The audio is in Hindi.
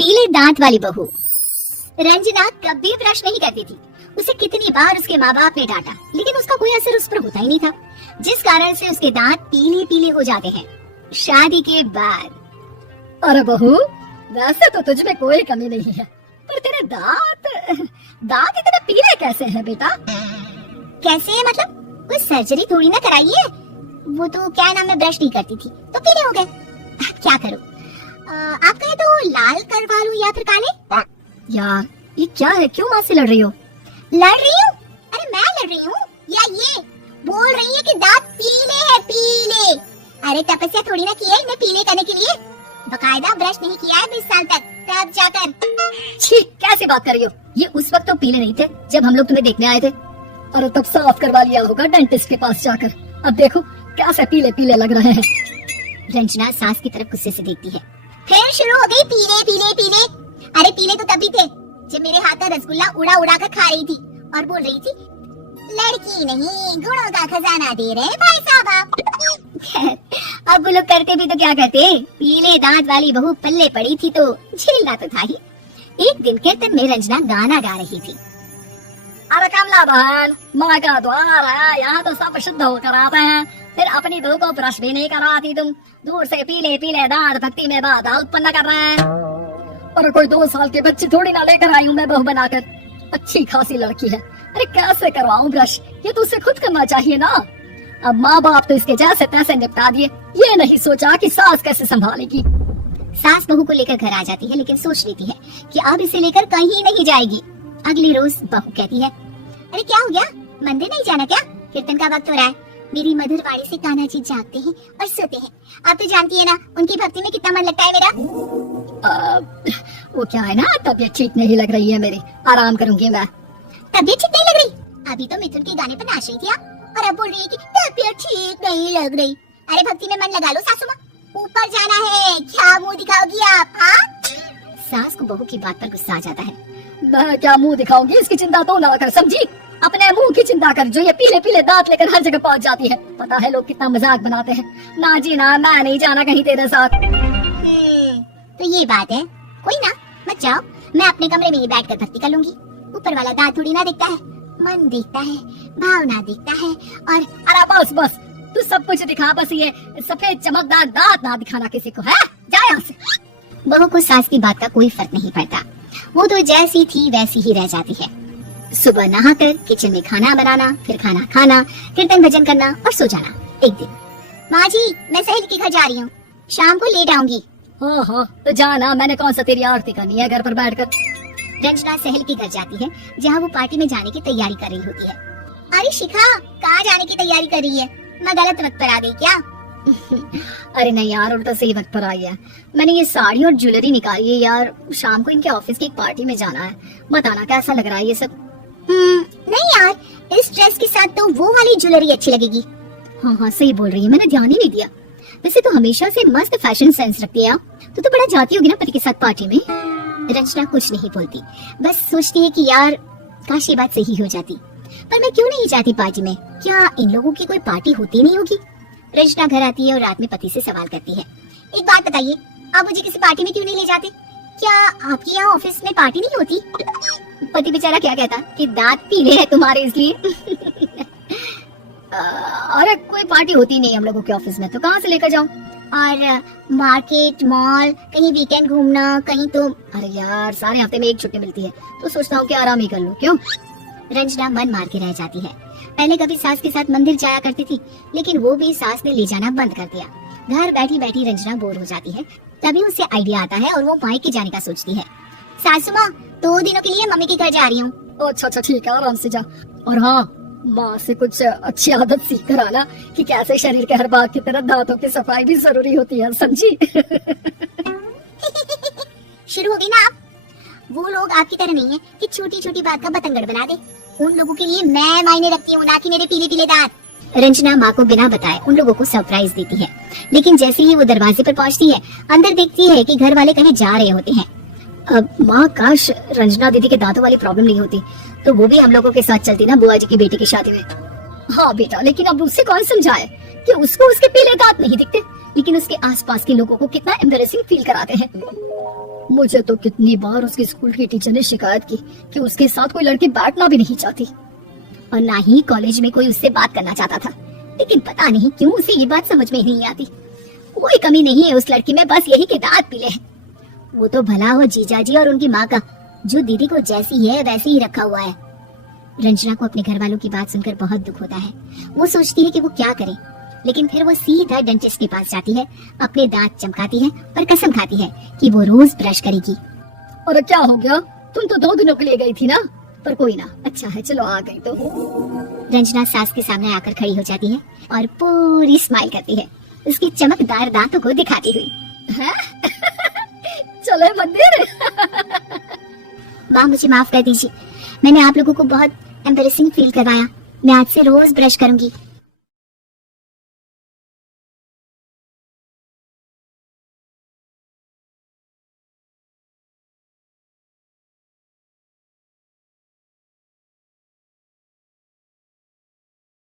पीले दांत वाली बहू। रंजना कभी ब्रश नहीं करती थी। उसे कितनी बार उसके माँ बाप ने डांटा, लेकिन उसका कोई असर उस पर होता ही नहीं था, जिस कारण से उसके दांत पीले पीले हो जाते हैं। शादी के बाद अरे बहू, वैसे तो तुझ में कोई कमी नहीं है, पर तेरे दांत इतने पीले कैसे हैं बेटा? कैसे है मतलब? कोई सर्जरी थोड़ी ना कराई है। वो तो क्या नाम, मैं ब्रश नहीं करती थी तो पीले हो गए। क्या करूं? आप कहे तो लाल करवा लूं या फिर काले? यार ये क्या है, क्यों माँ से लड़ रही हो? लड़ रही हूँ? अरे मैं लड़ रही हूँ या ये बोल रही है कि दांत पीले हैं, पीले। अरे तपस्या थोड़ी ना की है इन्हें पीले करने के लिए, बकायदा ब्रश नहीं किया है 20 साल तक, तब जाकर। छी, कैसी बात कर रही हो? ये उस वक्त तो पीले नहीं थे जब हम लोग तुम्हें देखने आए थे। अरे तब साफ करवा लिया होगा डेंटिस्ट के पास जाकर। अब देखो कैसे पीले पीले लग रहे हैं। रंजना सास की तरफ गुस्से से देखती है। फिर शुरू हो गई पीले पीले पीले। अरे पीले तो तभी थे जब मेरे हाथ का रसगुल्ला उड़ा उड़ा कर खा रही थी और बोल रही थी, लड़की नहीं गुणों का खजाना दे रहे भाई साहब आप। अब वो लोग करते भी तो क्या करते, पीले दांत वाली बहू पल्ले पड़ी थी तो झेलना तो था ही। एक दिन कीर्तन में रंजना गाना गा रही थी। अरे कमला बहन, माँ का द्वार है, यहाँ तो सब शुद्ध होकर आते हैं, फिर अपनी बहू को ब्रश भी नहीं करवाती तुम। दूर से पीले पीले दांत भक्ति में बाधा उत्पन्न कर रहे हैं। अरे कोई 2 साल के बच्चे थोड़ी ना लेकर आई हूँ मैं बहू बनाकर, अच्छी खासी लड़की है। अरे कैसे करवाऊं ब्रश, ये तो उसे खुद करना चाहिए ना। अब माँ बाप तो इसके जैसे तैसे निपटा दिए, ये नहीं सोचा कि सास कैसे संभालेगी। सास बहू को लेकर घर आ जाती है, लेकिन सोच लेती है कि अब इसे लेकर कहीं नहीं जाएगी। अगली रोज बहू कहती है, अरे क्या हो गया, मंदिर नहीं जाना क्या? कीर्तन का वक्त हो रहा है। मेरी मधुर वाणी से कान्हा जी जागते हैं और सोते हैं। आप तो जानती है ना उनकी भक्ति में कितना मन लगता है मेरा। वो क्या है ना, तबीयत ठीक नहीं लग रही है मेरी, आराम करूंगी मैं। तबीयत ठीक नहीं लग रही? अभी तो मिथुन के गाने पर नाच रही थी आप, और अब बोल रही है कि तबीयत ठीक नहीं लग रही। अरे भक्ति में मन लगा लो सासू माँ, ऊपर जाना है, क्या मुँह दिखाओगी आप? हाँ? सास को बहू की बात पर गुस्सा आ जाता है। मैं क्या मुंह दिखाऊंगी, इसकी चिंता तो ना कर, समझी? अपने मुंह की चिंता कर, जो ये पीले पीले दांत लेकर हर जगह पहुंच जाती है। पता है लोग कितना मजाक बनाते हैं। ना जी ना, मैं नहीं जाना कहीं तेरे साथ। तो ये बात है, कोई ना, मत जाओ, मैं अपने कमरे में ही बैठ कर भक्ति कर लूंगी। ऊपर वाला दांत थोड़ी ना दिखता है, मन दिखता है, भावना दिखता है। और अरे बस बस, तू सब कुछ दिखा, बस ये सफेद चमकदार दांत ना दिखाना किसी को, है? जा यहाँ से। बहू को सास की बात का कोई फर्क नहीं पड़ता, वो तो जैसी थी वैसी ही रह जाती है। सुबह नहाकर किचन में खाना बनाना, फिर खाना खाना, कीर्तन भजन करना और सो जाना। एक दिन, माँ जी मैं सहेली के घर जा रही हूँ, शाम को लेट आऊंगी। हाँ हाँ तो जाना, मैंने कौन सा तेरी आरती करनी है घर पर बैठकर। रंजना सहेली के घर जाती है जहाँ वो पार्टी में जाने की तैयारी कर रही होती है। अरे शिखा, कहाँ जाने की तैयारी कर रही है? मैं गलत वक्त पर आ गई क्या? अरे नहीं यार, उल्टा सही वक्त पर आई है। मैंने ये साड़ी और ज्वेलरी निकाली है यार, शाम को इनके ऑफिस की एक पार्टी में जाना है। बताना कैसा लग रहा है ये सब? नहीं यार, इस ड्रेस के साथ तो वो वाली ज्वेलरी अच्छी लगेगी। हाँ हाँ सही बोल रही है, मैंने ध्यान ही नहीं दिया। वैसे तो हमेशा से मस्त फैशन सेंस रखती है आप, तो बड़ा जाती होगी ना पति के साथ पार्टी में। रचना कुछ नहीं बोलती, बस सोचती है कि यार काश ये बात सही हो जाती, पर मैं क्यों नहीं जाती पार्टी में? क्या इन लोगों की कोई पार्टी होती नहीं होगी? रचना घर आती है और रात में पति से सवाल करती है, एक बात बताइए, आप मुझे किसी पार्टी में क्यों नहीं ले जाते? क्या आपके यहाँ ऑफिस में पार्टी नहीं होती? पति बेचारा क्या कहता कि दांत पीले हैं तुम्हारे इसलिए। अरे कोई पार्टी होती नहीं हम लोगों के ऑफिस में, तो कहाँ से लेकर जाऊँ? और मार्केट, मॉल, कहीं वीकेंड घूमना, कहीं तो। अरे यार सारे हफ्ते में एक छुट्टी मिलती है, तो सोचता हूँ कि आराम ही कर लूँ। क्यों? रंजना मन मार के रह जाती है। पहले कभी सास के साथ मंदिर जाया करती थी, लेकिन वो भी सास ने ले जाना बंद कर दिया। घर बैठी बैठी रंजना बोर हो जाती है, तभी उसे आइडिया आता है और वो मायके जाने का सोचती है। सासू माँ, 2 दिनों के लिए मम्मी के घर जा रही हूँ। अच्छा ठीक है, आराम से जा। और हाँ, माँ से कुछ अच्छी आदत सीख कर आना कि कैसे शरीर के हर भाग की तरह दांतों की सफाई भी जरूरी होती है, समझी? शुरू हो गई ना आप? वो लोग आपकी तरह नहीं है कि छोटी छोटी बात का बतंगड़ बना दे। उन लोगों के लिए मैं मायने रखती हूँ, ना कि मेरे पीले पीले दांत। रंजना माँ को बिना बताए उन लोगों को सरप्राइज देती है, लेकिन जैसे ही वो दरवाजे पर पहुँचती है, अंदर देखती है कि घर वाले कहीं जा रहे होते हैं। अब माँ, काश रंजना दीदी के दांतों वाली प्रॉब्लम नहीं होती, तो वो भी हम लोगों के साथ चलती ना बुआ जी की बेटी की शादी में। हाँ बेटा, लेकिन अब उससे कौन समझाए कि उसको उसके पीले दांत नहीं दिखते, लेकिन उसके आसपास के लोगों को कितना एम्बैरेसिंग फील कराते हैं। मुझे तो कितनी बार उसकी स्कूल की टीचर ने शिकायत की कि उसके साथ कोई लड़की बैठना भी नहीं चाहती, और ना ही कॉलेज में कोई उससे बात करना चाहता था। लेकिन पता नहीं क्यों उसे ये बात समझ में ही नहीं आती। कोई कमी नहीं है उस लड़की में, बस यही कि दांत पीले हैं। वो तो भला हो जीजा जी और उनकी माँ का, जो दीदी को जैसी है वैसी ही रखा हुआ है। रंजना को अपने घर वालों की बात सुनकर बहुत दुख होता है। वो सोचती है कि वो क्या करे, लेकिन फिर वो सीधा डेंटिस्ट के पास जाती है, अपने दांत चमकाती है और कसम खाती है कि वो रोज ब्रश करेगी। और क्या हो गया, तुम तो 2 दिनों के लिए गई थी ना, पर कोई ना, अच्छा है चलो आ गई तो। रंजना सास के सामने आकर खड़ी हो जाती है और पूरी स्माइल करती है, उसकी चमकदार दांतों को दिखाती हुई। है? चले मंदिर। माँ मुझे माफ कर दीजिए, मैंने आप लोगों को बहुत एम्बैरेसिंग फील करवाया। मैं आज से रोज ब्रश करूंगी।